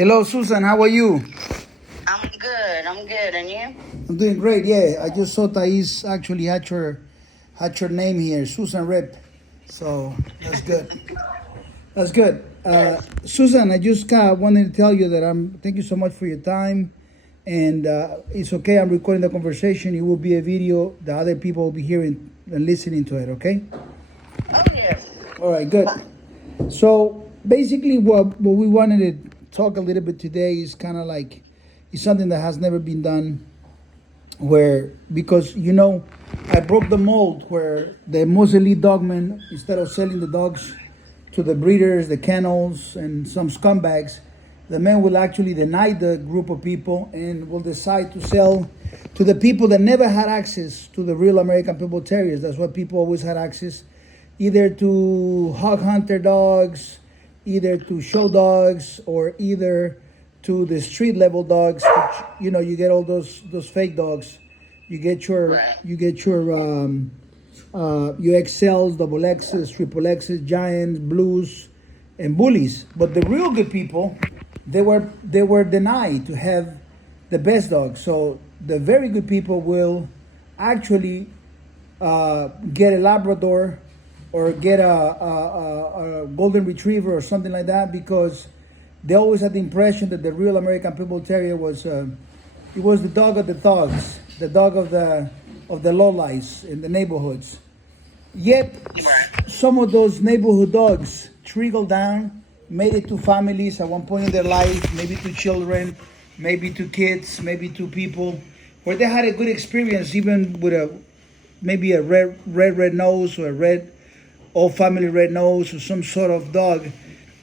Hello, Susan. How are you? I'm good. I'm good. And you? I'm doing great. Yeah, I just saw Thais actually had your name here, Susan Rip. So that's good. That's good. Good. Susan, I just wanted to tell you that thank you so much for your time. And it's okay. I'm recording the conversation. It will be a video. The other people will be hearing and listening to it. Okay. Oh, yes. All right. Good. So basically, what we wanted to talk a little bit today is kind of like it's something that has never been done. Where because I broke the mold where the most elite dogmen, instead of selling the dogs to the breeders, the kennels, and some scumbags, the men will actually deny the group of people and will decide to sell to the people that never had access to the real American Pitbull Terriers. That's what people always had access, either to hog hunter dogs, either to show dogs, or either to the street level dogs. Which, you get all those fake dogs. You get your Right. your XLs, double X's, triple X's, giants, blues, and bullies. But the real good people, they were denied to have the best dogs. So the very good people will actually get a Labrador or get a golden retriever or something like that, because they always had the impression that the real American Pitbull Terrier was it was the dog of the thugs, the dog of the lowlights in the neighborhoods. Yet Right. some of those neighborhood dogs trickled down, made it to families at one point in their life, maybe to children, maybe to kids, maybe to people, where they had a good experience, even with maybe a red nose, or a old family red nose, or some sort of dog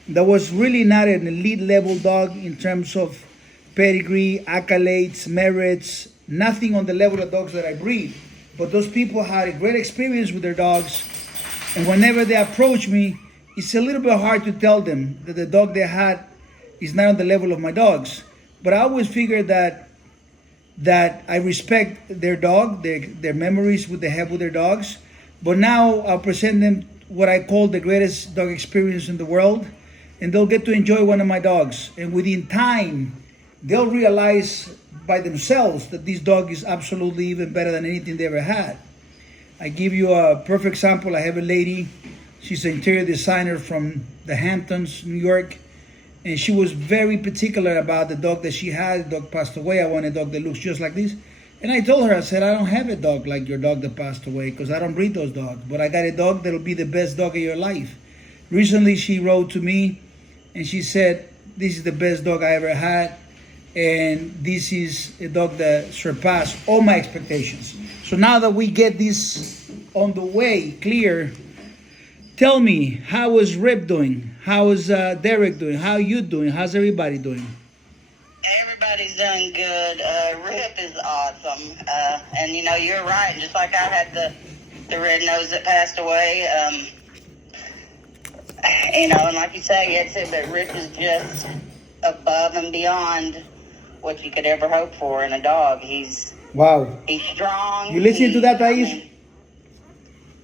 that was really not an elite level dog in terms of pedigree, accolades, merits, nothing on the level of dogs that I breed. But those people had a great experience with their dogs, and whenever they approach me, it's a little bit hard to tell them that the dog they had is not on the level of my dogs. But I always figure that I respect their dog, their memories with they have with their dogs. But now I'll present them what I call the greatest dog experience in the world, and they'll get to enjoy one of my dogs. And within time, they'll realize by themselves that this dog is absolutely even better than anything they ever had. I give you a perfect example. I have a lady, she's an interior designer from the Hamptons, New York, and she was very particular about the dog that she had. The dog passed away. I want a dog that looks just like this. And I told her, I said, I don't have a dog like your dog that passed away, because I don't breed those dogs. But I got a dog that'll be the best dog of your life. Recently, she wrote to me, and she said, this is the best dog I ever had, and this is a dog that surpassed all my expectations. So now that we get this on the way, clear, tell me, how is Rip doing? How is Derek doing? How you doing? How's everybody doing? Everybody's doing good. Rip is awesome. And, you're right. Just like I had the red nose that passed away, and like you say, it's it, but Rip is just above and beyond what you could ever hope for in a dog. He's strong. You listening to that, Thais?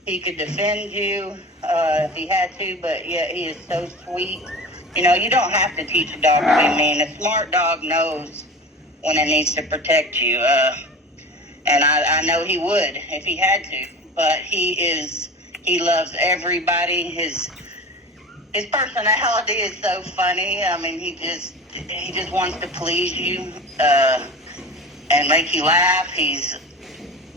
He could defend you if he had to, but yet he is so sweet. You don't have to teach a dog to be mean. A smart dog knows when it needs to protect you. And I know he would if he had to. But he loves everybody. His personality is so funny. I mean, he just wants to please you and make you laugh. He's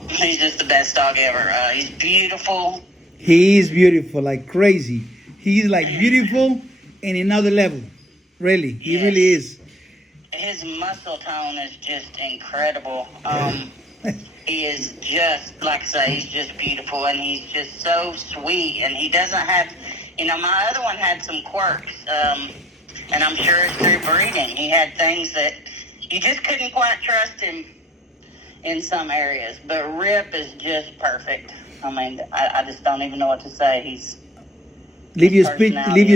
just the best dog ever. He's beautiful. He is beautiful, like crazy. He's like beautiful in another level. Really, he Yes. really is. His muscle tone is just incredible. He is just, like I say, he's just beautiful, and he's just so sweet. And he doesn't have, my other one had some quirks, and I'm sure it's through breeding. He had things that you just couldn't quite trust him in some areas. But Rip is just perfect. I mean, I just don't even know what to say. Leave you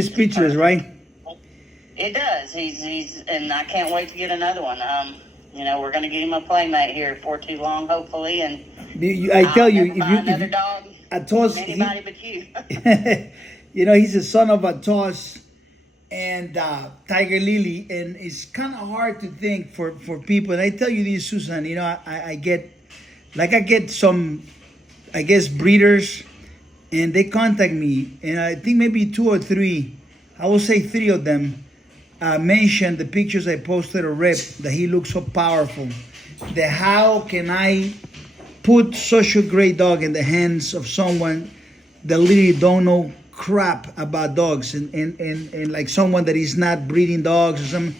speechless, right? It does. He's, and I can't wait to get another one. We're going to get him a playmate here before too long, hopefully. And I tell you, if another dog, a toss, anybody but you. he's a son of a toss, and Tiger Lily, and it's kind of hard to think for people. And I tell you this, Susan, you know, I get some, I guess, breeders, and they contact me, and I think maybe 2 or 3, I will say 3 of them, mentioned the pictures I posted of Rip, that he looks so powerful. That how can I put such a great dog in the hands of someone that literally don't know crap about dogs, and like someone that is not breeding dogs or something.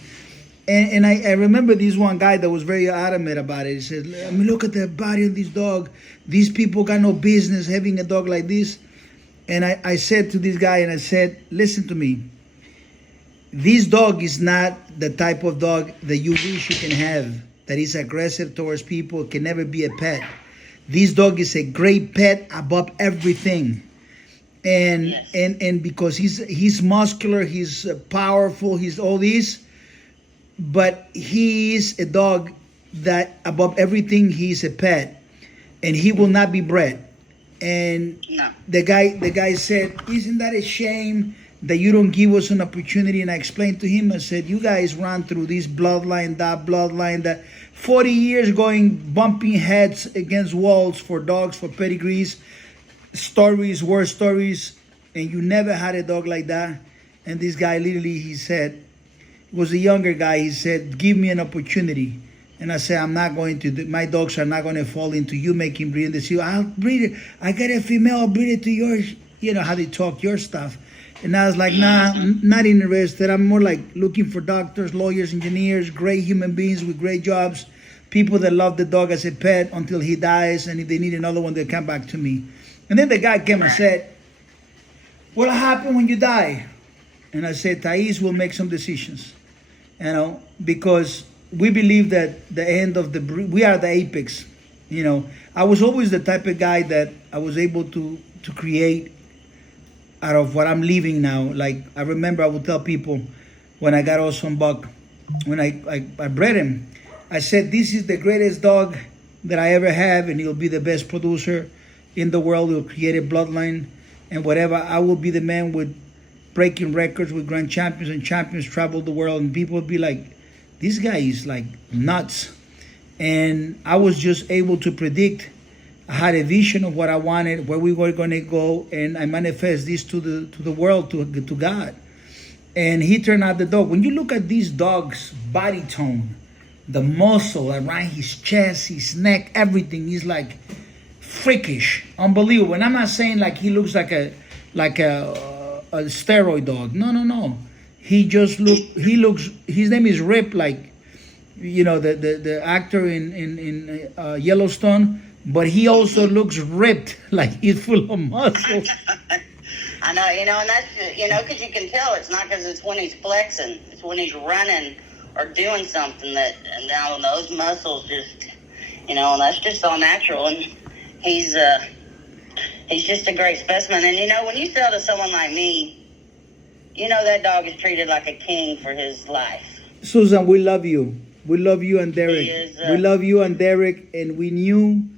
And I remember this one guy that was very adamant about it. He said, I mean, look at the body of this dog. These people got no business having a dog like this. And I said to this guy, and I said, listen to me. This dog is not the type of dog that you wish you can have, that is aggressive towards people, can never be a pet. This dog is a great pet above everything. And Yes. and because he's muscular, he's powerful, he's all this, but he is a dog that above everything, he's a pet, and he will not be bred. And No. the guy said, isn't that a shame that you don't give us an opportunity? And I explained to him, I said, you guys run through this bloodline, that 40 years going bumping heads against walls for dogs, for pedigrees, stories, war stories, and you never had a dog like that. And this guy literally, he said, he was a younger guy, he said, give me an opportunity. And I said, I'm not going to do, my dogs are not going to fall into you making breeding. They say, I'll breed it. I got a female, I'll breed it to yours. You know how they talk your stuff. And I was like, nah, I'm not interested. I'm more like looking for doctors, lawyers, engineers, great human beings with great jobs, people that love the dog as a pet until he dies. And if they need another one, they'll come back to me. And then the guy came and said, what'll happen when you die? And I said, Thais will make some decisions, you know, because we believe that the end of we are the apex. You know, I was always the type of guy that I was able to create out of what I'm leaving now. Like, I remember I would tell people when I got Awesome Buck, when I bred him, I said, this is the greatest dog that I ever have, and he'll be the best producer in the world. He'll create a bloodline, and whatever, I will be the man with breaking records with grand champions, and champions travel the world, and people would be like, this guy is like nuts. And I was just able to predict. I had a vision of what I wanted, where we were going to go, and I manifest this to the world, to God. And he turned out the dog. When you look at these dogs' body tone, the muscle around his chest, his neck, everything is like freakish, unbelievable. And I'm not saying like he looks like a steroid dog. No. He looks. His name is Rip, like, you know, the actor in Yellowstone. But he also looks ripped, like he's full of muscle. I know, you know, and that's, you know, because you can tell it's not because it's when he's flexing. It's when he's running or doing something that, and now those muscles just, you know, and that's just all natural. And he's just a great specimen. And, you know, when you sell to someone like me, you know that dog is treated like a king for his life. Susan, we love you. We love you and Derek. We love you and Derek, and we knew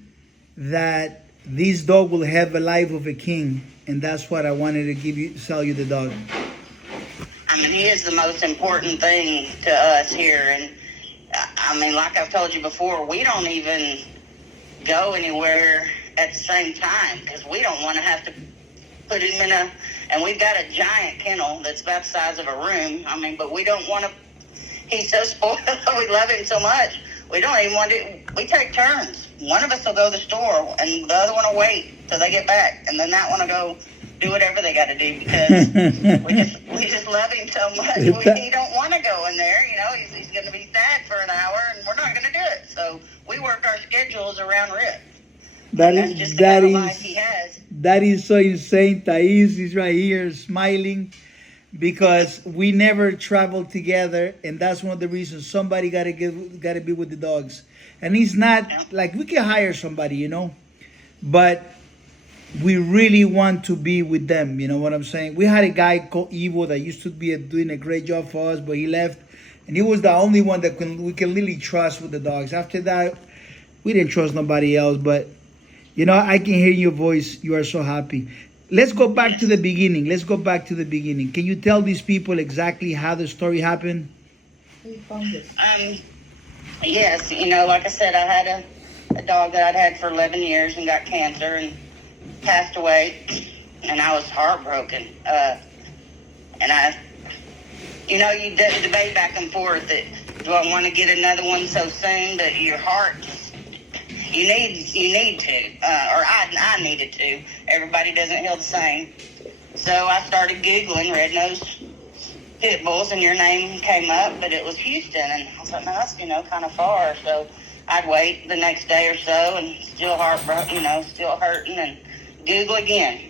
that this dog will have a life of a king, and that's what I wanted to sell you the dog. I mean, he is the most important thing to us here. And, I mean, like I've told you before, we don't even go anywhere at the same time because we don't want to have to put him in and we've got a giant kennel that's about the size of a room. I mean, but we don't want to, he's so spoiled. We love him so much. We don't even want to, we take turns. One of us will go to the store and the other one will wait till they get back. And then that one will go do whatever they got to do because we just love him so much. He don't want to go in there. You know, he's going to be sad for an hour and we're not going to do it. So we work our schedules around Rip. That's just the kind of life he has. That is so insane. Thais is right here smiling because we never traveled together, and that's one of the reasons somebody gotta be with the dogs. And it's not like we can hire somebody, you know, but we really want to be with them. You know what I'm saying? We had a guy called Evo that used to be doing a great job for us, but he left, and he was the only one that we can really trust with the dogs. After that, we didn't trust nobody else. But you know, I can hear your voice. You are so happy. let's go back to the beginning. Let's go back to the beginning. Can you tell these people exactly how the story happened? Yes, like I said, I had a dog that I'd had for 11 years and got cancer and passed away, and I was heartbroken. And I, you debate back and forth that, do I want to get another one so soon? But your heart, you need to, or I needed to. Everybody doesn't heal the same. So I started Googling red-nosed pit bulls, and your name came up, but it was Houston, and I was like, no, that's, kind of far. So I'd wait the next day or so, and still heartbroken, still hurting, and Google again.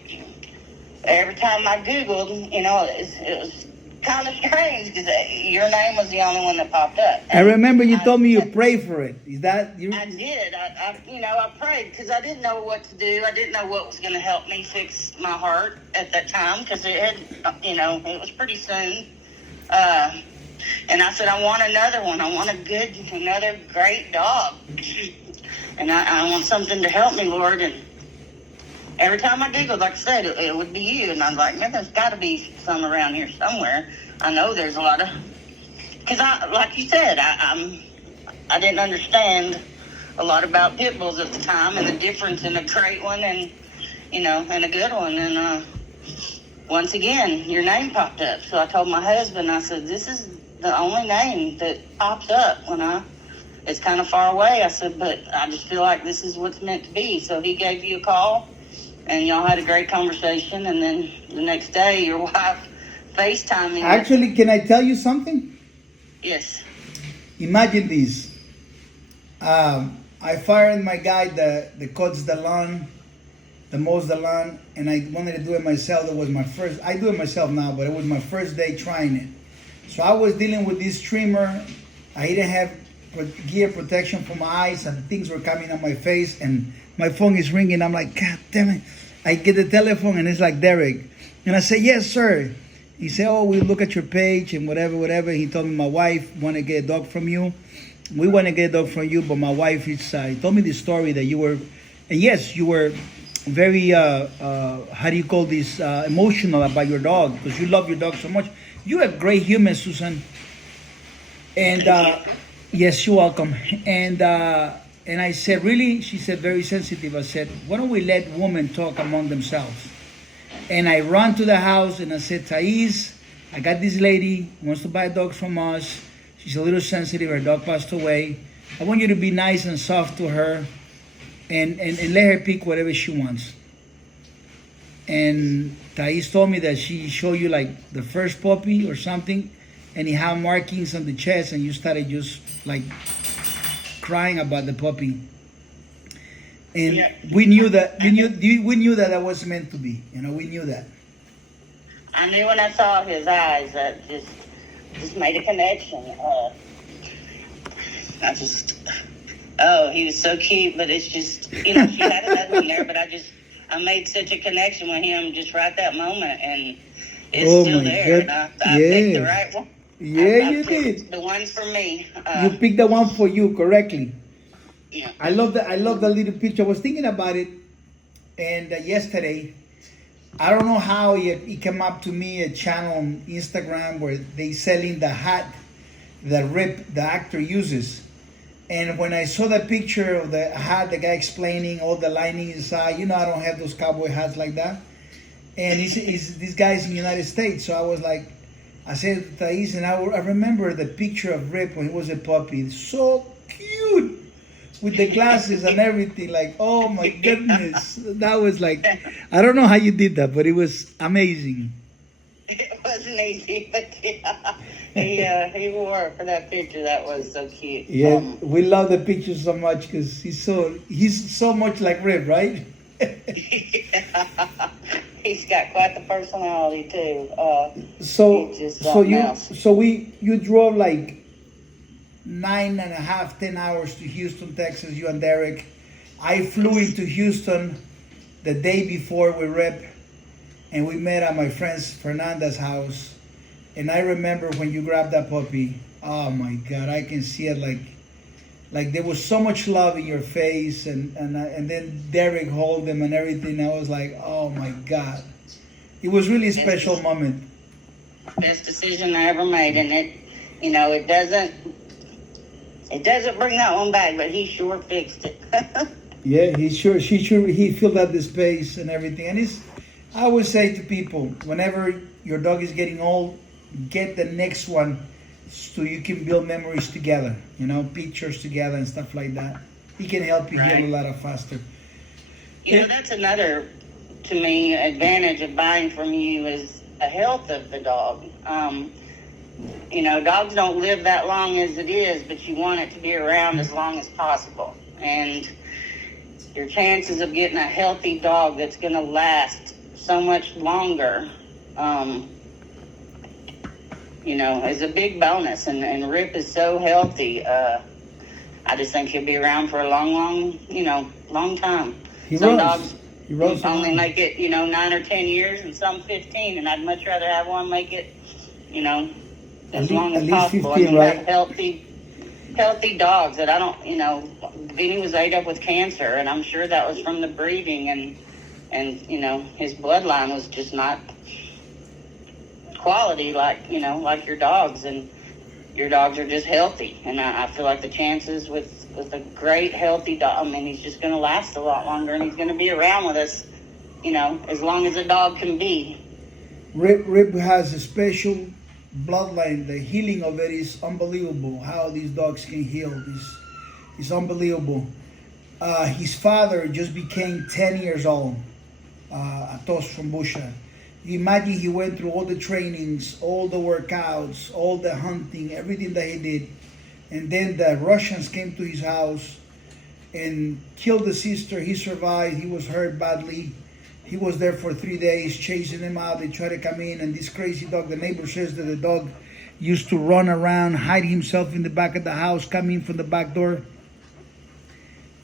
Every time I Googled, it was kind of strange, because your name was the only one that popped up. I remember you told me you prayed for it. Is that you? I did. I prayed, because I didn't know what to do. I didn't know what was going to help me fix my heart at that time, because it had, it was pretty soon. And I said, I want another one. I want another great dog. And I want something to help me, Lord. And every time I Googled, like I said, it would be you. And I was like, man, there's got to be some around here somewhere. I know there's a lot of, because like you said, I didn't understand a lot about pit bulls at the time, and the difference in a great one and, and a good one. And, once again, your name popped up. So I told my husband, I said, this is the only name that pops up it's kind of far away. I said, but I just feel like this is what's meant to be. So he gave you a call, and y'all had a great conversation. And then the next day, your wife FaceTimed me. Actually, can I tell you something? Yes. Imagine this. I fired my guy that cuts the lawn, the mows the lawn, and I wanted to do it myself. It was my first. I do it myself now, but it was my first day trying it. So I was dealing with this trimmer. I didn't have gear protection for my eyes, and things were coming on my face, and my phone is ringing. I'm like, God damn it. I get the telephone, and it's like, Derek. And I say, yes, sir. He said, oh, we look at your page and whatever. He told me my wife want to get a dog from you. We want to get a dog from you, but my wife is, he told me the story that you were, and yes, you were very, how do you call this, emotional about your dog, because you love your dog so much. You're a great human, Susan. And yes, you're welcome. And I said, really? She said, very sensitive. I said, why don't we let women talk among themselves? And I ran to the house and I said, Thais, I got this lady who wants to buy dogs from us. She's a little sensitive. Her dog passed away. I want you to be nice and soft to her and let her pick whatever she wants. And Thais told me that she showed you like the first puppy or something, and he had markings on the chest, and you started just like crying about the puppy. And yeah. we knew that was meant to be. We knew that. I knew when I saw his eyes that just made a connection. He was so cute, but it's just, she had another one there, but I made such a connection with him just right that moment, and it's still there. And I picked the right one. Yeah, you did. The one for me. You picked the one for you correctly. Yeah. I love the little picture. I was thinking about it, and yesterday, I don't know how it came up to me, a channel on Instagram where they selling the hat that Rip, the actor, uses. And when I saw the picture of the hat, the guy explaining all the lining inside, I don't have those cowboy hats like that. And this guy's in the United States. So I was like, I said to Thais, and I remember the picture of Rip when he was a puppy. So cute with the glasses and everything. Like, oh my goodness. That was like, I don't know how you did that, but it was amazing. It wasn't easy, but yeah, he wore it for that picture. That was so cute. Yeah, we love the picture so much because he's so much like Rip, right? Yeah. He's got quite the personality too. You drove like 9.5, 10 hours to Houston, Texas. You and Derek. I flew into Houston the day before with Rip. And we met at my friend's Fernanda's house. And I remember when you grabbed that puppy, oh my God, I can see it Like there was so much love in your face, and then Derek hold them and everything. I was like, oh my God, it was really a special moment. Best decision I ever made, and it doesn't bring that one back, but he sure fixed it. Yeah, he filled out the space and everything. And I always say to people, whenever your dog is getting old, get the next one so you can build memories together, pictures together and stuff like that. He can help you heal a lot faster. That's another, to me, advantage of buying from you is the health of the dog. Dogs don't live that long as it is, but you want it to be around as long as possible. And your chances of getting a healthy dog that's going to last so much longer, is a big bonus. And Rip is so healthy. I just think he'll be around for a long time. Some dogs only make it, 9 or 10 years, and some 15. And I'd much rather have one make it, as long as possible. 15, right? Healthy dogs that I don't, Vinny was ate up with cancer, and I'm sure that was from the breeding, and his bloodline was just not quality like your dogs, and your dogs are just healthy. And I feel like the chances with a great healthy dog, he's just going to last a lot longer, and he's going to be around with us, as long as a dog can be. Rip has a special bloodline. The healing of it is unbelievable. How these dogs can heal is unbelievable. His father just became 10 years old, Atos from Busha. You imagine he went through all the trainings, all the workouts, all the hunting, everything that he did. And then the Russians came to his house and killed the sister. He survived. He was hurt badly. He was there for 3 days, chasing them out. They tried to come in, and this crazy dog, the neighbor says that the dog used to run around, hide himself in the back of the house, come in from the back door.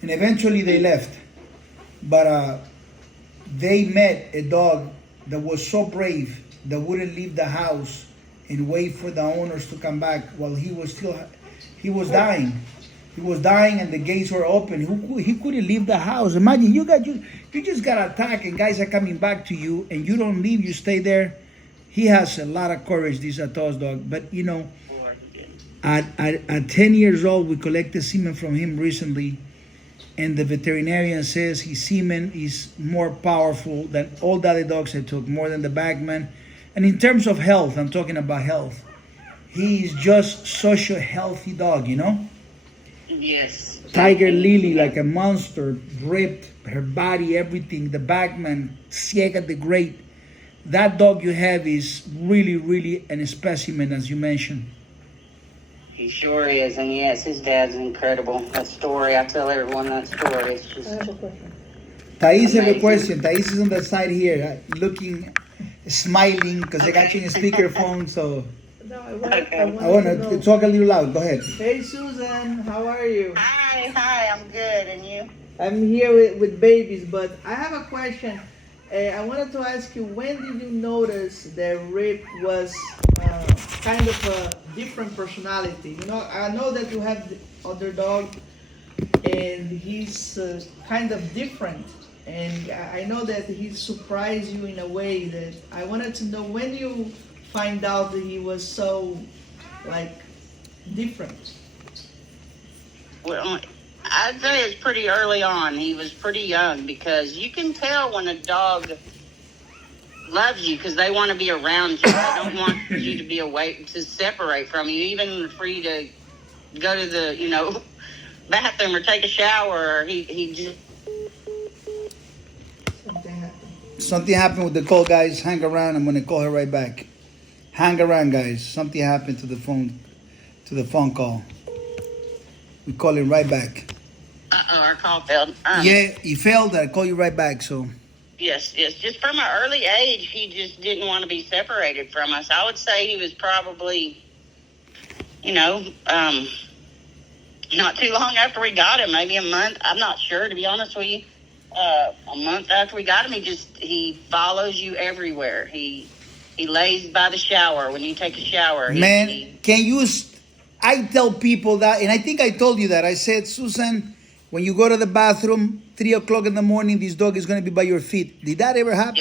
And eventually they left. But they met a dog that was so brave that wouldn't leave the house and wait for the owners to come back while he was dying. He was dying and the gates were open. He couldn't leave the house. Imagine you just got attacked and guys are coming back to you and you don't leave, you stay there. He has a lot of courage, this Atos dog. But at 10 years old, we collected semen from him recently, and the veterinarian says his semen is more powerful than all the other dogs I took, more than the Bagman. And in terms of health, I'm talking about health, he is just such a healthy dog, Yes. Tiger Lily, like a monster, ripped, her body, everything. The Bagman, Ciega the Great. That dog you have is really, really an specimen, as you mentioned. He sure is, and yes, his dad's incredible. That story, I tell everyone that story. It's just. I have a question. Thais have a question. Thais is on the side here, looking, smiling, because they got you in a speakerphone, so. No, I want to talk a little loud. Go ahead. Hey, Susan, how are you? Hi, I'm good, and you? I'm here with babies, but I have a question. I wanted to ask you, when did you notice that Rip was kind of a different personality? I know that you have the other dog, and he's kind of different. And I know that he surprised you in a way that I wanted to know when you find out that he was so, different. Well, I'd say it's pretty early on. He was pretty young, because you can tell when a dog loves you because they want to be around you. They don't want you to be away, to separate from you, even for you to go to the, bathroom or take a shower. Or he just... Something happened with the call, guys. Hang around. I'm going to call her right back. Hang around, guys. Something happened to the phone call. We call him right back. Our call failed. Yeah, he failed. I'll call you right back, so. Yes. Just from an early age, he just didn't want to be separated from us. I would say he was probably, not too long after we got him, maybe a month. I'm not sure, to be honest with you. A month after we got him, he follows you everywhere. He lays by the shower when you take a shower. Man, can you I tell people that, and I think I told you that. I said, Susan, when you go to the bathroom, 3 o'clock in the morning, this dog is going to be by your feet. Did that ever happen?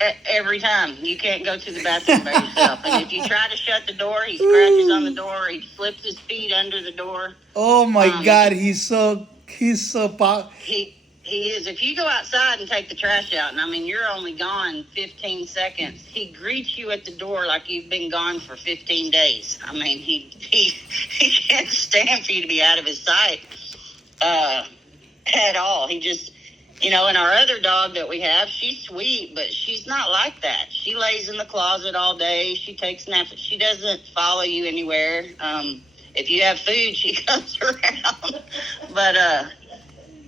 Yep. Every time. You can't go to the bathroom by yourself. And if you try to shut the door, he scratches on the door. He slips his feet under the door. Oh my God, he's so He is. If you go outside and take the trash out, and I mean, you're only gone 15 seconds, he greets you at the door like you've been gone for 15 days. I mean, he can't stand for you to be out of his sight at all. He just, and our other dog that we have, she's sweet, but she's not like that. She lays in the closet all day. She takes naps. She doesn't follow you anywhere. If you have food, she comes around. But,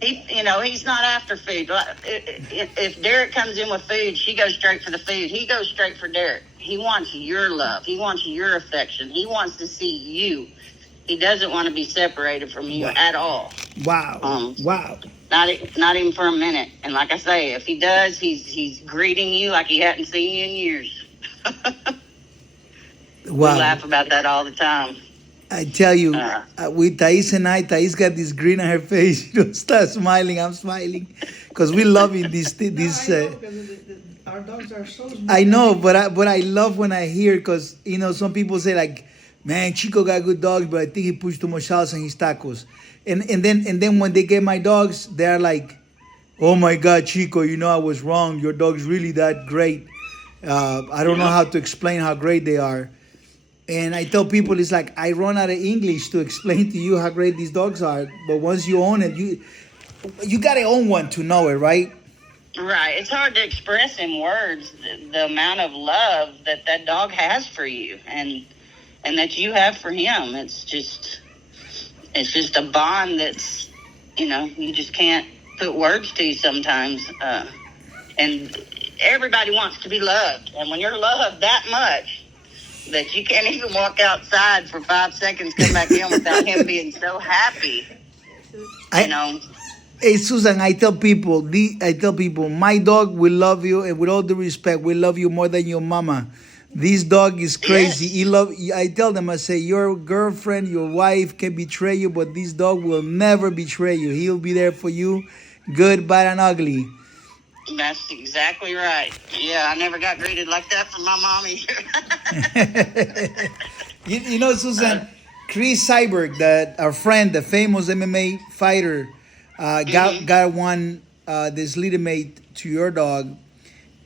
he's not after food. If Derek comes in with food, she goes straight for the food. He goes straight for Derek. He wants your love. He wants your affection. He wants to see you. He doesn't want to be separated from you at all. Wow. Wow. Not even for a minute. And like I say, if he does, he's greeting you like he hadn't seen you in years. Wow. We laugh about that all the time. I tell you, with Thais and Thais got this grin on her face. She don't start smiling. I'm smiling because we love it. Our dogs are so small. I know, but I love when I hear, because some people say like, man, Chico got good dogs, but I think he pushed too much sauce on his tacos. And then when they get my dogs, they're like, oh my God, Chico, I was wrong. Your dog's really that great. I don't know how to explain how great they are. And I tell people, it's like I run out of English to explain to you how great these dogs are. But once you own it, you got to own one to know it, right? Right. It's hard to express in words the amount of love that dog has for you and that you have for him. It's just a bond that's, you just can't put words to sometimes. And everybody wants to be loved. And when you're loved that much, that you can't even walk outside for 5 seconds, come back in without him being so happy. Hey, Susan, I tell people, my dog will love you, and with all due respect, will love you more than your mama. This dog is crazy. Yes. I tell them, I say, your girlfriend, your wife can betray you, but this dog will never betray you. He'll be there for you, good, bad, and ugly. That's exactly right. Yeah, I never got greeted like that from my mom either. Susan, Chris Cyborg, our friend, the famous MMA fighter, got one this little mate to your dog,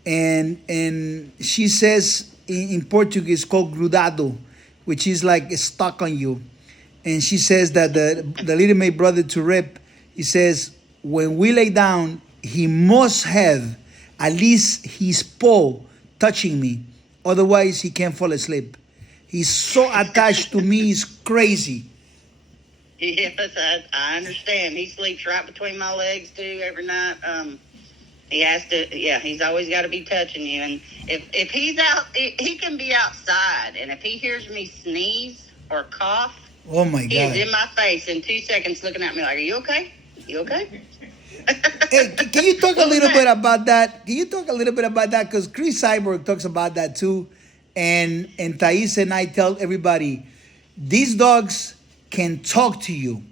and she says in Portuguese called grudado, which is like stuck on you, and she says that the little mate brother to Rip, he says when we lay down, he must have at least his paw touching me. Otherwise, he can't fall asleep. He's so attached to me, it's crazy. Yes, I understand. He sleeps right between my legs, too, every night. He has to, he's always got to be touching you. And if he's out, he can be outside. And if he hears me sneeze or cough, oh my God, he's in my face in 2 seconds looking at me like, are you okay? You okay? Hey, can you talk a little bit about that? Because Chris Cyborg talks about that too. And Thais and I tell everybody, these dogs can talk to you,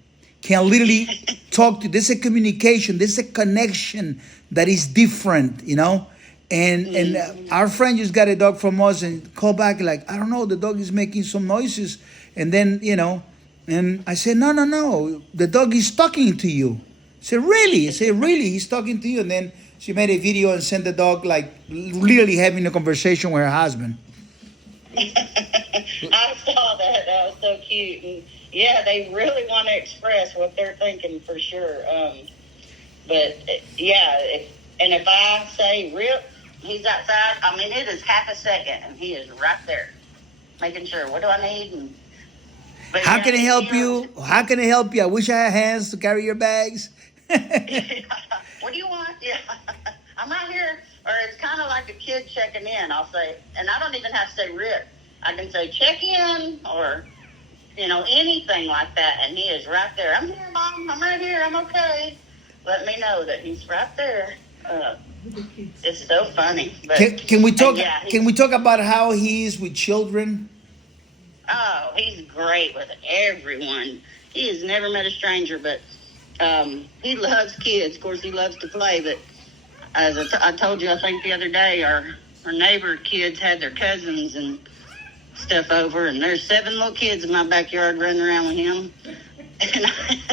can literally talk to you. There's a communication, there's a connection that is different, And our friend just got a dog from us and called back like, I don't know, the dog is making some noises. And then, and I said, no, the dog is talking to you. I said, really? He's talking to you. And then she made a video and sent the dog like literally having a conversation with her husband. I saw that. That was so cute. And yeah, they really want to express what they're thinking for sure. But and if I say Rip, he's outside, I mean, it is half a second and he is right there making sure, what do I need? How can I help you? I wish I had hands to carry your bags. What do you want? Yeah, I'm out here. Or it's kind of like a kid checking in. I'll say, and I don't even have to say Rip. I can say check in or, anything like that. And he is right there. I'm here, Mom. I'm right here. I'm okay. Let me know that he's right there. It's so funny. But, can we talk? Can we talk about how he is with children? Oh, he's great with everyone. He has never met a stranger, but he loves kids. Of course, he loves to play, but as I told you, I think the other day, our neighbor kids had their cousins and stuff over, and there's 7 little kids in my backyard running around with him.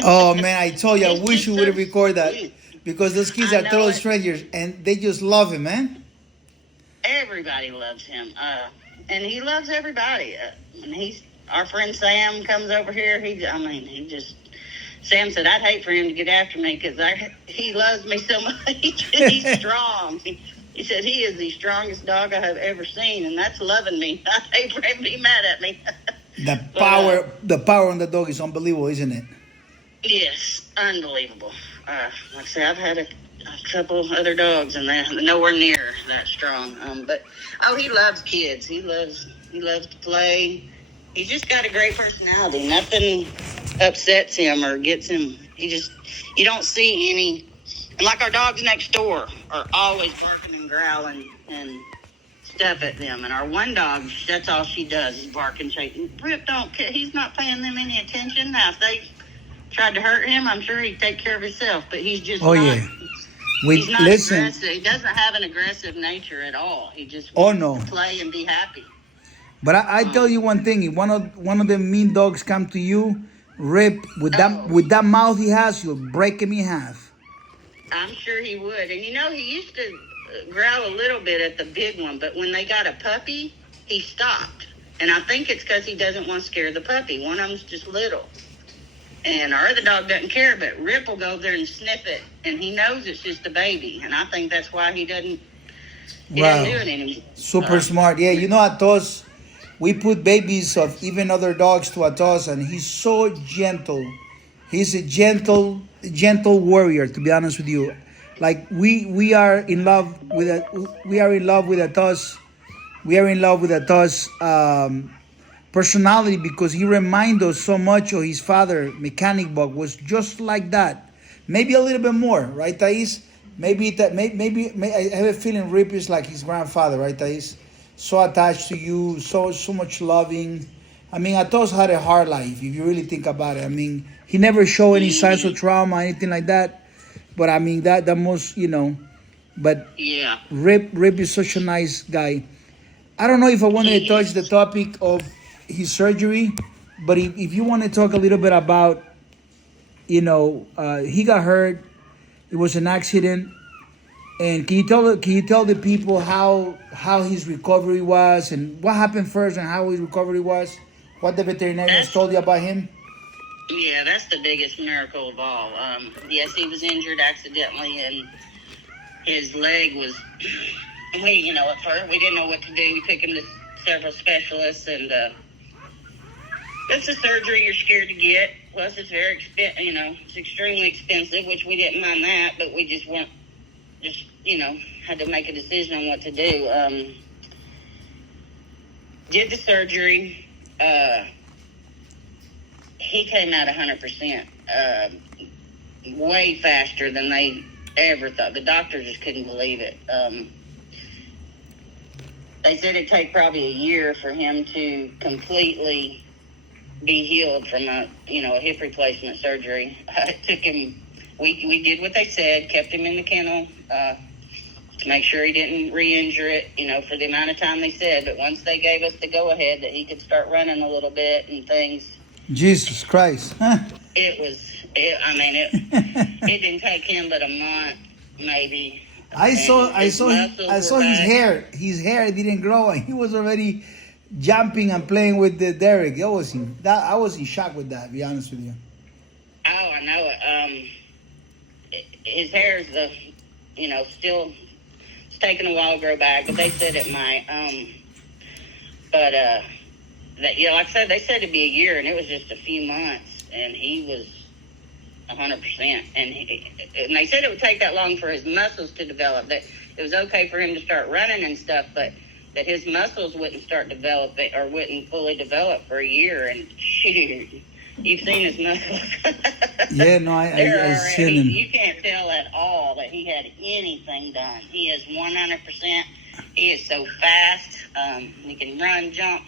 Oh man, I told you, I wish you would have recorded that Sweet. because those kids I are know total it. strangers and they just love him, man. Everybody loves him, and he loves everybody. And our friend Sam comes over here. Sam said, I'd hate for him to get after me because he loves me so much. He's strong. He said he is the strongest dog I have ever seen, and that's loving me. I'd hate for him to be mad at me. The power on the dog is unbelievable, isn't it? Yes, unbelievable. Like I say, I've had a couple other dogs, and they're nowhere near that strong. He loves kids. He loves to play. He's just got a great personality. Nothing upsets him or gets him. You don't see any. And like our dogs next door are always barking and growling and stuff at them. And our one dog, that's all she does is bark and shake. Rip don't care. He's not paying them any attention. Now, if they tried to hurt him, I'm sure he'd take care of himself. But he's just he's not aggressive. He doesn't have an aggressive nature at all. He just wants to play and be happy. But I tell you one thing: if one of the mean dogs come to you, Rip, with that mouth he has, you'll break him in half. I'm sure he would. And he used to growl a little bit at the big one, but when they got a puppy, he stopped. And I think it's because he doesn't want to scare the puppy. One of them's just little. And our other dog doesn't care, but Rip will go there and sniff it, and he knows it's just a baby. And I think that's why he doesn't do it anymore. Super smart. Yeah, Atos, we put babies of even other dogs to Atos, and he's so gentle. He's a gentle warrior, to be honest with you. Like we are in love with Atos. We are in love with Atos personality because he reminds us so much of his father. Mechanic Bug was just like that, maybe a little bit more, right, Thais? Maybe I have a feeling Rip is like his grandfather, right, Thais? So attached to you, so much loving. I mean, Atos had a hard life, if you really think about it. I mean, he never showed any signs of trauma, anything like that. But I mean, that most, But yeah, Rip is such a nice guy. I don't know if I wanted to touch the topic of his surgery, but if you want to talk a little bit about, he got hurt. It was an accident. And can you tell the people how his recovery was and what happened first and how his recovery was? What the veterinarians told you about him? Yeah, that's the biggest miracle of all. Yes, he was injured accidentally, and his leg was. At first we didn't know what to do. We took him to several specialists, and it's a surgery you're scared to get. Plus, it's very it's extremely expensive, which we didn't mind that, but we just weren't. Had to make a decision on what to do. Did the surgery. He came out 100%, way faster than they ever thought. The doctors just couldn't believe it. They said it'd take probably a year for him to completely be healed from a hip replacement surgery. It took him. We did what they said, kept him in the kennel to make sure he didn't re-injure it, for the amount of time they said. But once they gave us the go-ahead that he could start running a little bit and things. Jesus Christ. It didn't take him but a month, maybe. I saw his hair. His hair didn't grow, and he was already jumping and playing with the Derek. I was in shock with that, to be honest with you. Oh, I know it. His hair is still, it's taking a while to grow back, but they said it might. Like I said, they said it'd be a year, and it was just a few months, and he was 100%. And they said it would take that long for his muscles to develop. That it was okay for him to start running and stuff, but that his muscles wouldn't start developing or wouldn't fully develop for a year. And shoot, you've seen his muscles. Yeah, no, I've seen him. You can't tell at all that he had anything done. He is 100%. He is so fast. He can run, jump.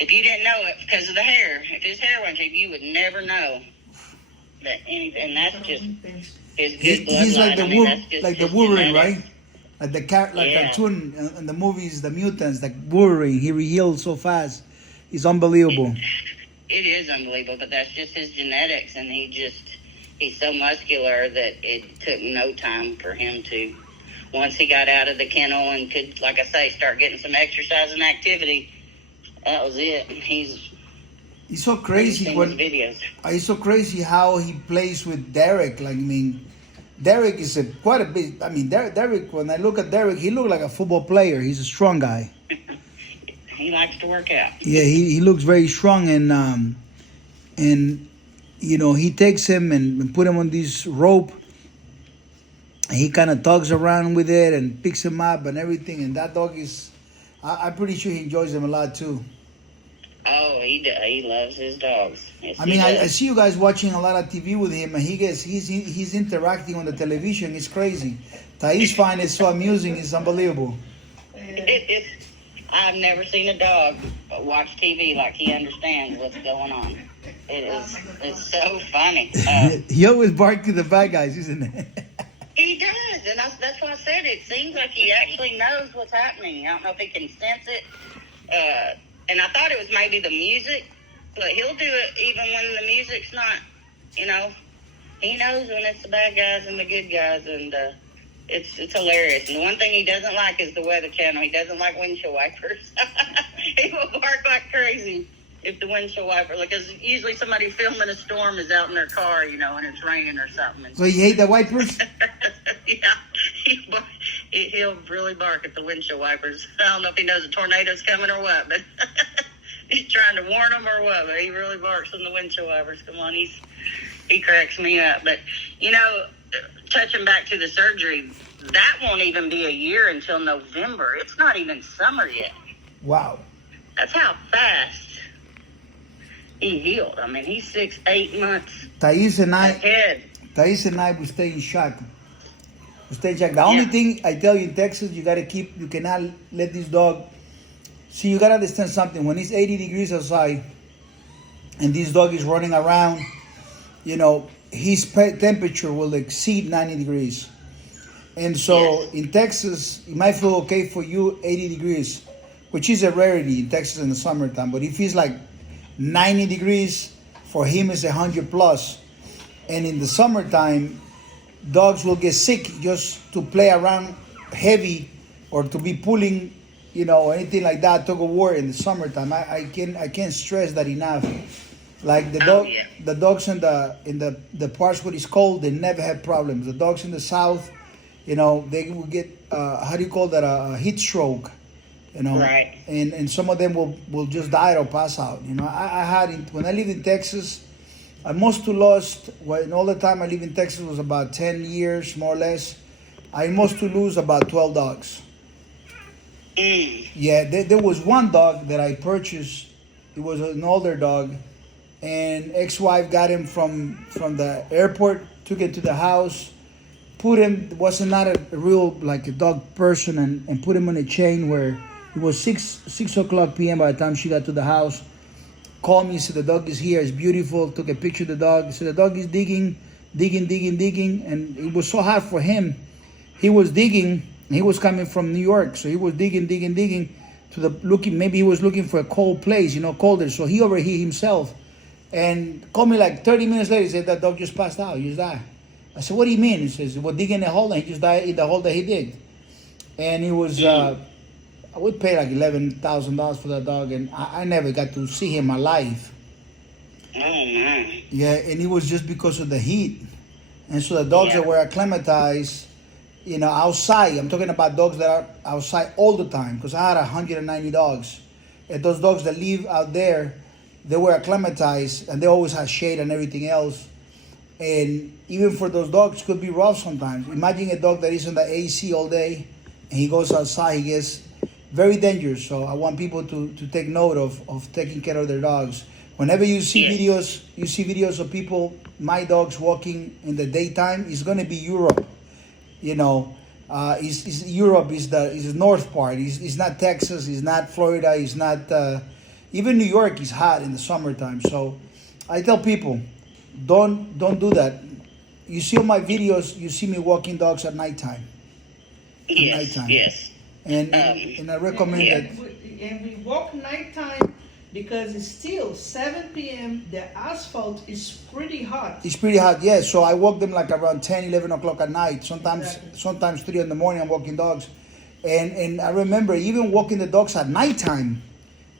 If you didn't know it because of the hair, if his hair wasn't shaved, you would never know that anything. And that's just his good bloodline. He's like the just Wolverine, genetics. right? Like the Yeah. cartoon in the movies, the mutants, like Wolverine. He heals so fast. He's unbelievable. It is unbelievable, but that's just his genetics, and he's so muscular that it took no time for him to, once he got out of the kennel and could, like I say, start getting some exercise and activity, that was it. He's so crazy seen when his videos. it's so crazy how he plays with Derek. Like, I mean, Derek is quite a bit. I mean, Derek. When I look at Derek, he looks like a football player. He's a strong guy. He likes to work out. Yeah, he looks very strong, and you know, he takes him and put him on this rope. He kind of tugs around with it and picks him up and everything. And that dog is, I'm pretty sure he enjoys them a lot too. Oh, he loves his dogs. Yes, I mean, he I does. see you guys watching a lot of TV with him, and he's interacting on the television. It's crazy. Thais finds it so amusing. It's unbelievable. I've never seen a dog watch TV like he understands what's going on. It's so funny. He always barks to the bad guys, isn't it? He does, and that's why I said it seems like he actually knows what's happening. I don't know if he can sense it. And I thought it was maybe the music, but he'll do it even when the music's not, you know. He knows when it's the bad guys and the good guys, and it's hilarious. And the one thing he doesn't like is the Weather Channel. He doesn't like windshield wipers. He will bark like crazy if the windshield wiper, because usually somebody filming a storm is out in their car, you know, and it's raining or something. So you hate the wipers? Yeah, he'll really bark at the windshield wipers. I don't know if he knows a tornado's coming or what, but he's trying to warn them or what, but he really barks when the windshield wipers come on. He cracks me up. But, you know, touching back to the surgery, that won't even be a year until November. It's not even summer yet. Wow. That's how fast he healed. I mean, he's 6-8 months Thais and ahead. I will stay in shock. The only thing I tell you in Texas, you cannot let this dog. See, you gotta understand something. When it's 80 degrees outside, and this dog is running around, you know, his temperature will exceed 90 degrees. And so in Texas, it might feel okay for you 80 degrees, which is a rarity in Texas in the summertime. But if it's like 90 degrees, for him it's 100 plus. And in the summertime, dogs will get sick just to play around heavy or to be pulling, you know, or anything like that, tug of war in the summertime. I can't stress that enough. Like the dogs in the parts where it's cold, they never have problems. The dogs in the south, you know, they will get how do you call that, a heat stroke, you know, Right. And some of them will just die or pass out. You know, I had when I lived in Texas, I must have lost, when all the time I lived in Texas was about 10 years more or less. I must have lose about 12 dogs. Yeah, there was one dog that I purchased. It was an older dog, and ex-wife got him from the airport, took it to the house, put him, was not a real like a dog person, and put him on a chain where it was 6 o'clock p.m. by the time she got to the house. Called me, said the dog is here, it's beautiful, took a picture of the dog, said the dog is digging, and it was so hard for him. He was digging, and he was coming from New York, so he was digging to maybe he was looking for a cold place, you know, colder, so he overheated himself, and called me like 30 minutes later. He said that dog just passed out, he just died. I said, what do you mean? He says, well, digging a hole, and he just died in the hole that he digged. And he was, I would pay like $11,000 for that dog, and I never got to see him alive. Oh, man. Yeah, and it was just because of the heat. And so the dogs that were acclimatized, you know, outside, I'm talking about dogs that are outside all the time, because I had 190 dogs. And those dogs that live out there, they were acclimatized, and they always had shade and everything else. And even for those dogs, it could be rough sometimes. Imagine a dog that is on the AC all day, and he goes outside, he gets very dangerous. So I want people to take note of taking care of their dogs. Whenever you see videos of people, my dogs walking in the daytime, it's going to be Europe. You know, Europe is the north part. It's not Texas. It's not Florida. It's not Even New York is hot in the summertime. So I tell people, don't do that. You see on my videos, you see me walking dogs at nighttime. At Yes, nighttime. yes. And I recommend Yeah. that. And we walk nighttime because it's still 7 p.m. The asphalt is pretty hot. It's pretty hot, yes. So I walk them like around 10, 11 o'clock at night. Exactly. Sometimes 3 in the morning I'm walking dogs. And I remember even walking the dogs at nighttime.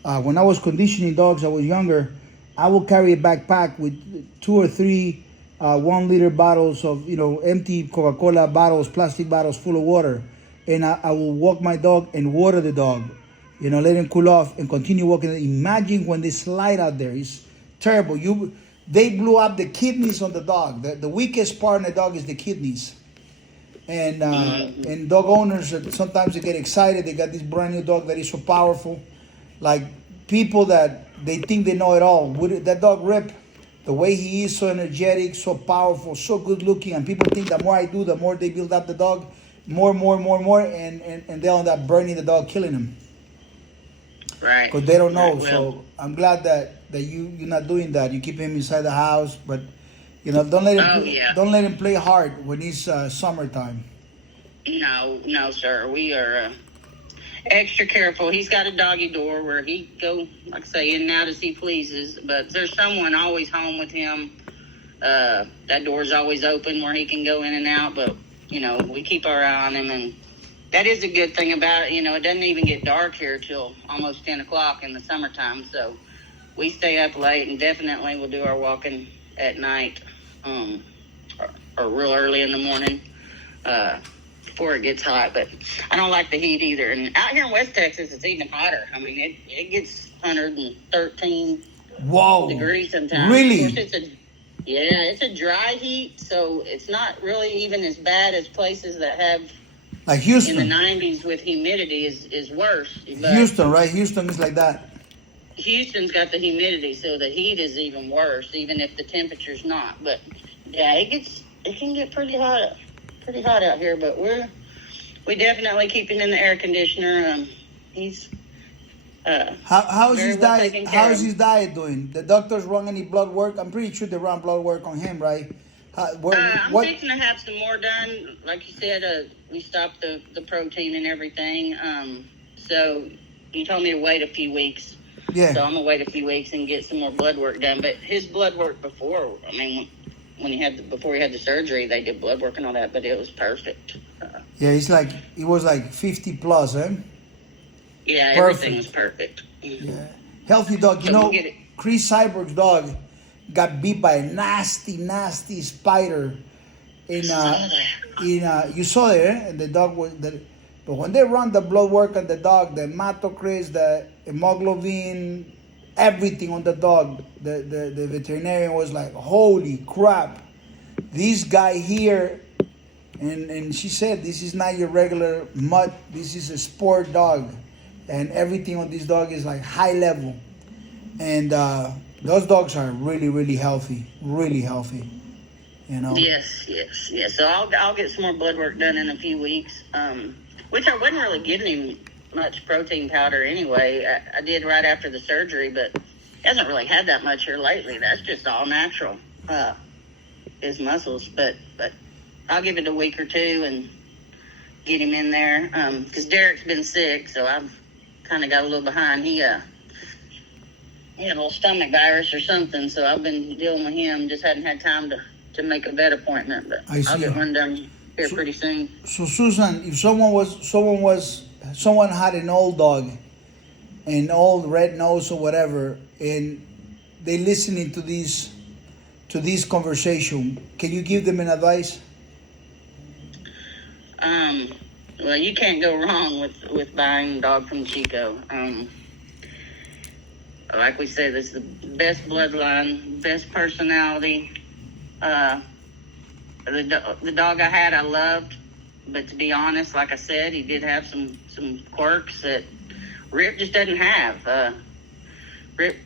When I was conditioning dogs, I was younger. I would carry a backpack with 2 or 3 1-liter bottles of, empty Coca-Cola bottles, plastic bottles full of water. And I will walk my dog and water the dog. Let him cool off and continue walking. Imagine when they slide out there. It's terrible. They blew up the kidneys on the dog. The weakest part in the dog is the kidneys. And dog owners, sometimes they get excited. They got this brand new dog that is so powerful. Like people that they think they know it all. That dog Rip, the way he is, so energetic, so powerful, so good looking. And people think the more I do, the more they build up the dog. More. And they'll end up burning the dog, killing him. Right. Because they don't know. Right, well, So I'm glad that you're not doing that. You keep him inside the house, but don't let him don't let him play hard when it's summertime. No, sir. We are extra careful. He's got a doggy door where he go, like I say, in and out as he pleases. But there's someone always home with him. That door's always open where he can go in and out. But we keep our eye on him, and that is a good thing about it. It doesn't even get dark here till almost 10 o'clock in the summertime. So we stay up late, and definitely we'll do our walking at night or real early in the morning before it gets hot. But I don't like the heat either. And out here in West Texas, it's even hotter. I mean, it gets 113 degrees sometimes. Really? Of course, it's a dry heat, so it's not really even as bad as places that have, like Houston. in the 90s with humidity is worse. But Houston, right? Houston is like that. Houston's got the humidity, so the heat is even worse, even if the temperature's not. But yeah, it can get pretty hot out here. But we definitely keep him in the air conditioner. He's How is his very well diet? taken care How is of. his diet doing? The doctors run any blood work? I'm pretty sure they run blood work on him, right? I'm fixing to have some more done. Like you said, we stopped the protein and everything. So you told me to wait a few weeks. Yeah. So I'm gonna wait a few weeks and get some more blood work done. But his blood work before, I mean, before he had the surgery, they did blood work and all that, but it was perfect. Yeah, it was like 50 plus, eh? Yeah, Perfect. everything was perfect. Yeah. Healthy dog. So we'll get it. Chris Cyborg's dog got bit by a nasty spider. You saw it, eh? And the dog but when they run the blood work on the dog, the hematocrit, the hemoglobin, everything on the dog, the veterinarian was like, holy crap, this guy here, and she said, this is not your regular mutt, this is a sport dog, and everything on this dog is like high level. And those dogs are really, really healthy, Yes. So I'll get some more blood work done in a few weeks. Which I wasn't really giving him much protein powder anyway. I did right after the surgery, but he hasn't really had that much here lately. That's just all natural, his muscles. But I'll give it a week or two and get him in there. Because Derek's been sick, so I've kind of got a little behind. He had a little stomach virus or something, so I've been dealing with him. Just hadn't had time to make a vet appointment, but I'll get one done here pretty soon. So Susan, if someone had an old dog, an old red nose or whatever, and they listening to this conversation, can you give them an advice? Well, you can't go wrong with buying a dog from Chico. Like we said, this is the best bloodline, best personality. The dog I had, I loved, but to be honest, like I said, he did have some quirks that Rip just doesn't have. Rip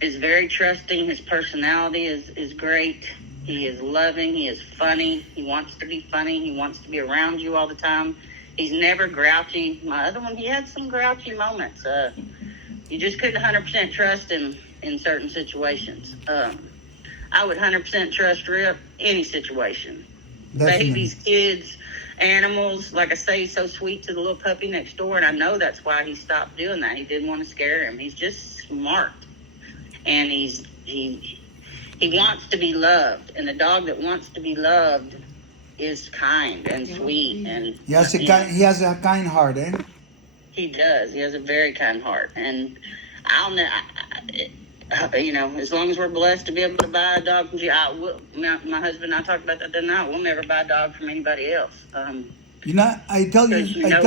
is very trusting. His personality is great. He is loving. He is funny. He wants to be funny. He wants to be around you all the time. He's never grouchy. My other one, he had some grouchy moments. you just couldn't 100% trust him in certain situations. I would 100% trust Rip any situation. Definitely. Babies, kids, animals. Like I say, he's so sweet to the little puppy next door, and I know that's why he stopped doing that. He didn't want to scare him. He's just smart, and he wants to be loved, and a dog that wants to be loved is kind and sweet, and He has a kind heart, eh? he does. He has a very kind heart, and as long as we're blessed to be able to buy a dog from my husband and I talked about that the other night. We'll never buy a dog from anybody else. I tell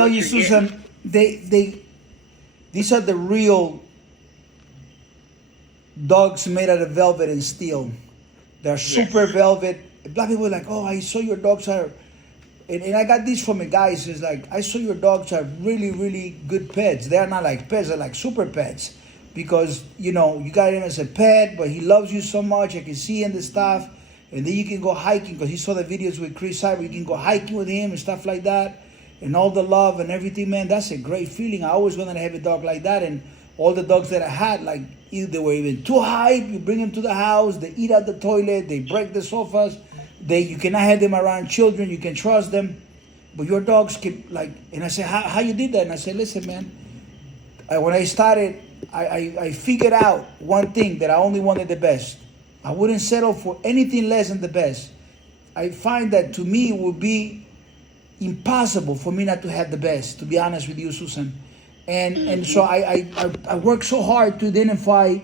you, Susan, these are the real dogs made out of velvet and steel. They're super velvet. Black people are like, oh, I saw your dogs are, and I got this from a guy. Says like, I saw your dogs are really, really good pets. They're not like pets; they're like super pets, because you got him as a pet, but he loves you so much. I can see in the stuff, and then you can go hiking because he saw the videos with Chris Cyber. You can go hiking with him and stuff like that, and all the love and everything. Man, that's a great feeling. I always wanted to have a dog like that, and all the dogs that I had, like either they were even too hype. You bring them to the house, they eat at the toilet, they break the sofas. You cannot have them around children. You can trust them, but your dogs can And I said, how you did that? And I said, listen, man. When I started, I figured out one thing, that I only wanted the best. I wouldn't settle for anything less than the best. I find that to me it would be impossible for me not to have the best. To be honest with you, Susan, and so I worked so hard to identify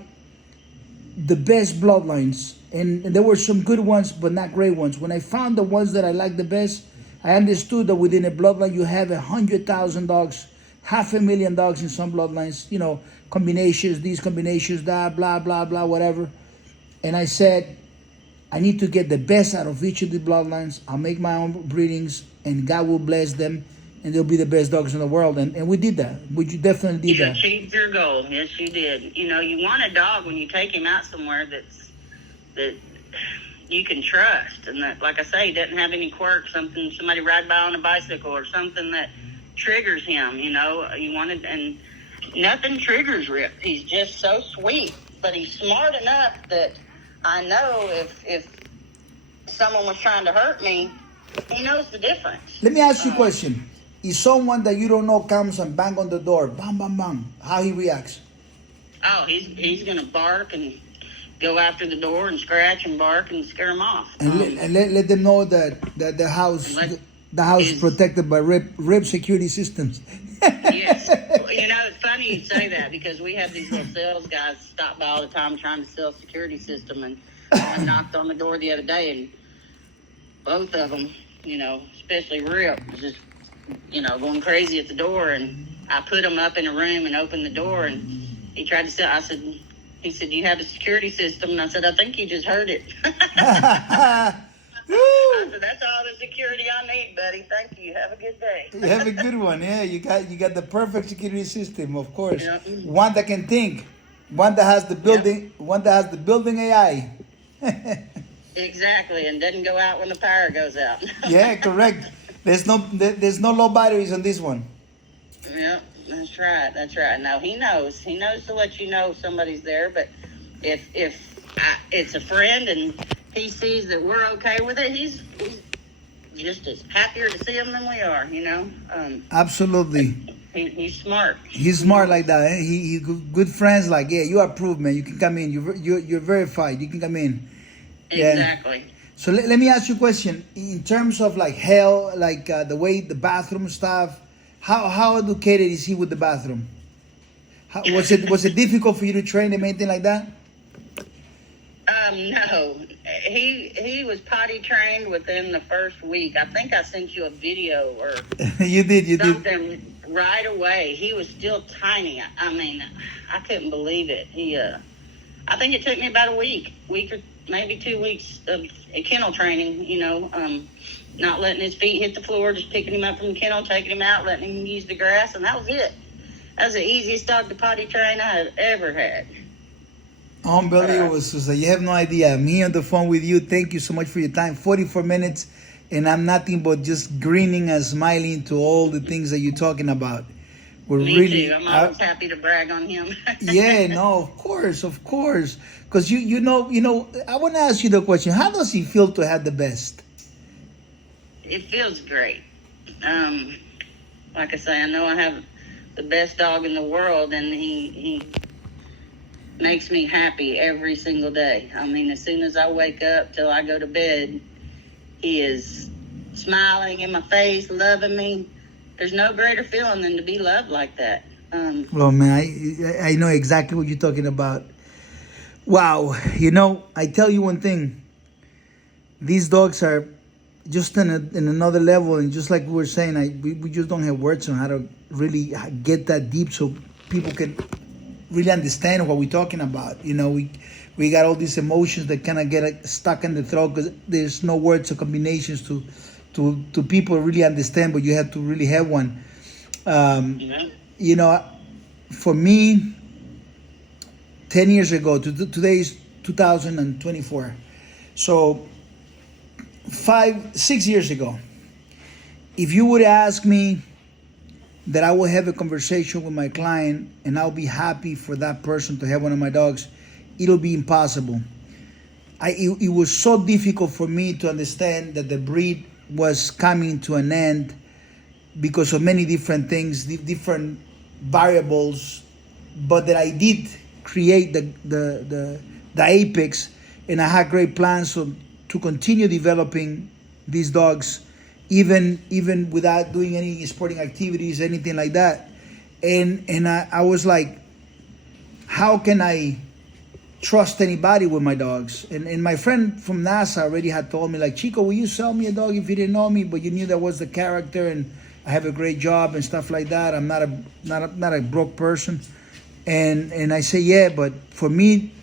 the best bloodlines. And there were some good ones, but not great ones. When I found the ones that I liked the best, I understood that within a bloodline you have 100,000 dogs, 500,000 dogs in some bloodlines. Combinations, these combinations, that, blah, blah, blah, whatever. And I said, I need to get the best out of each of the bloodlines. I'll make my own breedings, and God will bless them, and they'll be the best dogs in the world. And we did that. We definitely did that. You achieved your goal. Yes, you did. You want a dog when you take him out somewhere that you can trust, and that, like I say, he doesn't have any quirks, somebody ride by on a bicycle or something that triggers him. You wanted, and nothing triggers Rip. He's just so sweet, but he's smart enough that I know if someone was trying to hurt me, he knows the difference. Let me ask you a question. If someone that you don't know comes and bang on the door, bang, bang, bang, how he reacts? Oh, he's gonna bark and go after the door and scratch and bark and scare them off. And let them know that the house is protected by RIP security systems. Yes. It's funny you say that, because we have these little sales guys stop by all the time trying to sell a security system, and I knocked on the door the other day, and both of them, especially Rip, was just, going crazy at the door, and I put him up in a room and opened the door, and he tried to sell. He said, "Do you have a security system?" And I said, "I think you just heard it." I said, "That's all the security I need, buddy. Thank you. Have a good day." You have a good one. Yeah, you got the perfect security system, of course. Yep. One that can think, one that has the building, one that has the building AI. Exactly, and doesn't go out when the power goes out. Yeah, correct. There's no low batteries on this one. Yep. That's right. No, he knows to let you know somebody's there. But if it's a friend and he sees that we're okay with it, he's just as happier to see him than we are. Absolutely. He's smart. He's smart like that. Eh? He good friends. Like, yeah, you are approved, man. You can come in. You're verified. You can come in. Yeah. Exactly. So let me ask you a question. In terms of like hell, like the way the bathroom stuff. How educated is he with the bathroom? Was it difficult for you to train him, anything like that? No. He was potty trained within the first week. I think I sent you a video or you did something right away. He was still tiny. I couldn't believe it. I think it took me about a week or maybe 2 weeks of kennel training, not letting his feet hit the floor, just picking him up from the kennel, taking him out, letting him use the grass, and that was it. That was the easiest dog to potty train I have ever had. Unbelievable, Susan. You have no idea. I'm here on the phone with you. Thank you so much for your time. 44 minutes, and I'm nothing but just grinning and smiling to all the things that you're talking about. We're Me really, too. I'm always happy to brag on him. yeah, no, of course, because I want to ask you the question: how does he feel to have the best? It feels great. Like I say, I know I have the best dog in the world, and he makes me happy every single day. I mean, as soon as I wake up till I go to bed, he is smiling in my face, loving me. There's no greater feeling than to be loved like that. Well, man, I know exactly what you're talking about. Wow, I tell you one thing. These dogs are just in another level, and just like we were saying, we just don't have words on how to really get that deep, so people can really understand what we're talking about. We got all these emotions that kind of get stuck in the throat because there's no words or combinations to people really understand, but you have to really have one. For me, 10 years ago, today is 2024. So 6 years ago, if you would ask me that I will have a conversation with my client and I'll be happy for that person to have one of my dogs, it'll be impossible. It was so difficult for me to understand that the breed was coming to an end because of many different things, different variables, but that I did create the apex, and I had great plans to continue developing these dogs, even without doing any sporting activities, anything like that. And I was like, how can I trust anybody with my dogs? And my friend from NASA already had told me, like, Chico, will you sell me a dog if you didn't know me, but you knew that was the character and I have a great job and stuff like that. I'm not a broke person. And I say, yeah, but for me,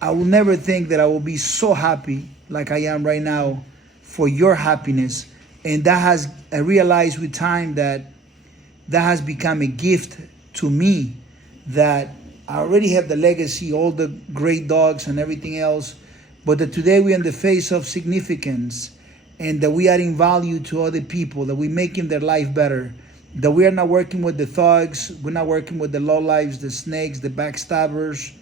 I will never think that I will be so happy like I am right now for your happiness. And I realized with time that has become a gift to me, that I already have the legacy, all the great dogs and everything else, but that today we're in the face of significance, and that we adding value to other people, that we're making their life better, that we are not working with the thugs, we're not working with the lowlifes, the snakes, the backstabbers,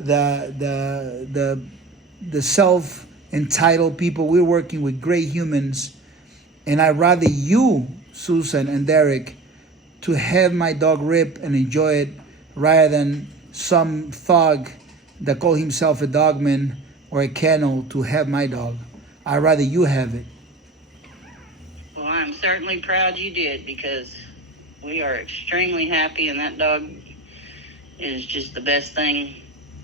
the self-entitled people. We're working with great humans, and I'd rather you, Susan and Derek, to have my dog Rip and enjoy it, rather than some thug that call himself a dogman or a kennel to have my dog. I'd rather you have it. Well, I'm certainly proud you did, because we are extremely happy, and that dog is just the best thing,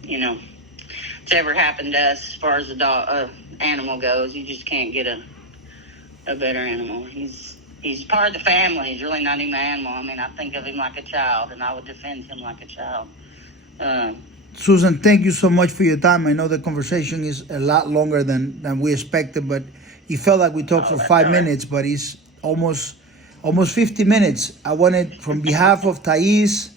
that's ever happened to us as far as the animal goes. You just can't get a better animal. He's part of the family. He's really not even an animal. I mean, I think of him like a child, and I would defend him like a child. Susan, thank you so much for your time. I know the conversation is a lot longer than we expected, but it felt like we talked for 5 minutes, but it's almost 50 minutes. I wanted, from behalf of Thais,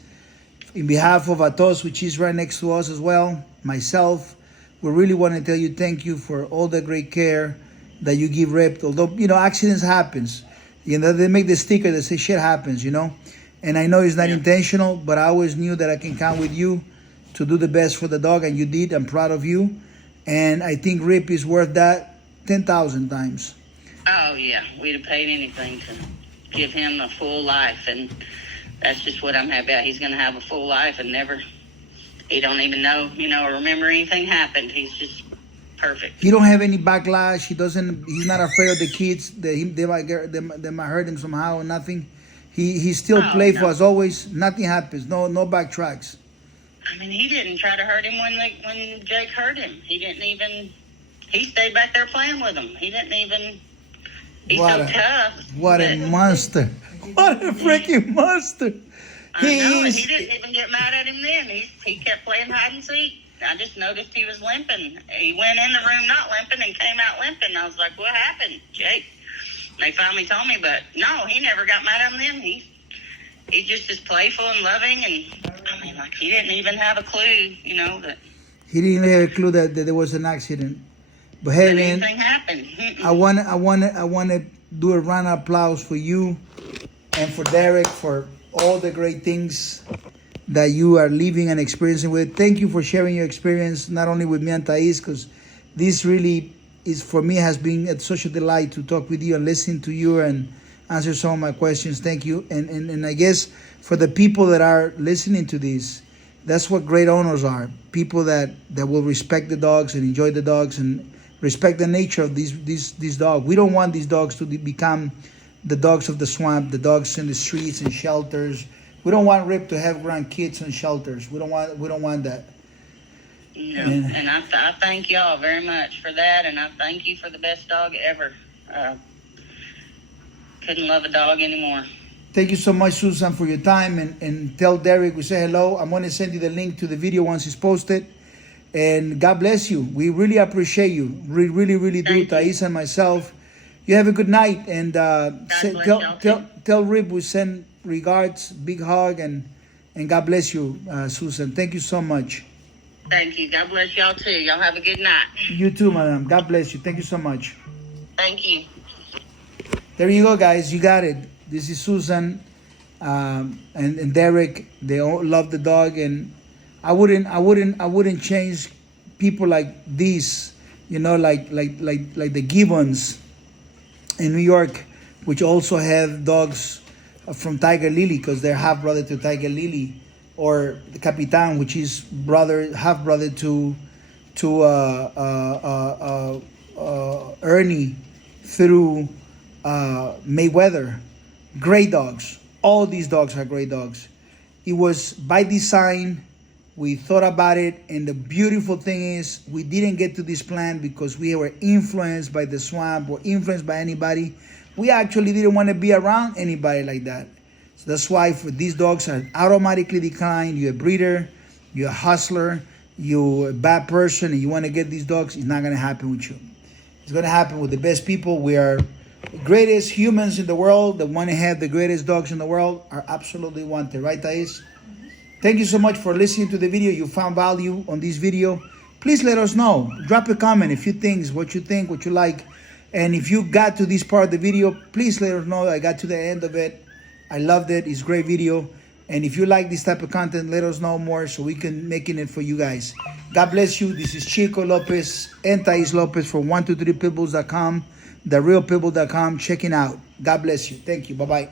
in behalf of Atos, which is right next to us as well, myself, we really want to tell you thank you for all the great care that you give Rip. Although, accidents happens. They make the sticker that says shit happens, And I know it's not intentional, but I always knew that I can count with you to do the best for the dog, and you did. I'm proud of you. And I think Rip is worth that 10,000 times. Oh, yeah. We'd have paid anything to give him a full life, and that's just what I'm happy about. He's going to have a full life and he don't even know, or remember anything happened. He's just perfect. He don't have any backlash. He's not afraid of the kids that they might hurt him somehow or nothing. He's still playful as always. Nothing happens. No backtracks. I mean, he didn't try to hurt him when Jake hurt him. He stayed back there playing with him. He's so tough. What a monster. What a freaking monster. I know, and he didn't even get mad at him then. He kept playing hide and seek. I just noticed he was limping. He went in the room not limping and came out limping. I was like, what happened, Jake? They finally told me, but no, he never got mad at him then. He's just as playful and loving, and I mean, like, he didn't even have a clue, that he didn't have a clue that there was an accident. But hey, man, anything happened. I want to do a round of applause for you and for Derek for all the great things that you are living and experiencing with. Thank you for sharing your experience, not only with me and Thais, because this really is, for me, has been such a delight to talk with you and listen to you and answer some of my questions. Thank you. And I guess for the people that are listening to this, that's what great owners are. People that will respect the dogs and enjoy the dogs and respect the nature of these dogs. We don't want these dogs to become the dogs of the swamp, the dogs in the streets and shelters. We don't want Rip to have grandkids in shelters. We don't want that. No. And I thank y'all very much for that, and I thank you for the best dog ever. Couldn't love a dog anymore. Thank you so much, Susan, for your time, and tell Derek we say hello. I'm going to send you the link to the video once it's posted. And God bless you. We really appreciate you. We really, really do. Thais and myself. You have a good night, and tell Rip we send regards, big hug, and God bless you, Susan. Thank you so much. Thank you. God bless y'all too. Y'all have a good night. You too, madam. God bless you. Thank you so much. Thank you. There you go, guys. You got it. This is Susan and Derek. They all love the dog, and I wouldn't change people like these. You know, like the Gibbons in New York, which also have dogs from Tiger Lily, because they're half brother to Tiger Lily, or the Capitan, which is half brother to Ernie through Mayweather. Great dogs. All these dogs are great dogs. It was by design. We thought about it, and the beautiful thing is we didn't get to this plan because we were influenced by the swamp or influenced by anybody. We actually didn't want to be around anybody like that. So that's why for these dogs are automatically declined. You're a breeder, you're a hustler, you're a bad person, and you want to get these dogs, it's not going to happen with you. It's going to happen with the best people. We are the greatest humans in the world that want to have the greatest dogs in the world are absolutely wanted. Right, Thais? Thank you so much for listening to the video. You found value on this video. Please let us know. Drop a comment, a few things, what you think, what you like. And if you got to this part of the video, please let us know. I got to the end of it. I loved it. It's a great video. And if you like this type of content, let us know more so we can making it for you guys. God bless you. This is Chico Lopez and Thais Lopez from 123pitbulls.com, therealpitbull.com. Checking out. God bless you. Thank you. Bye-bye.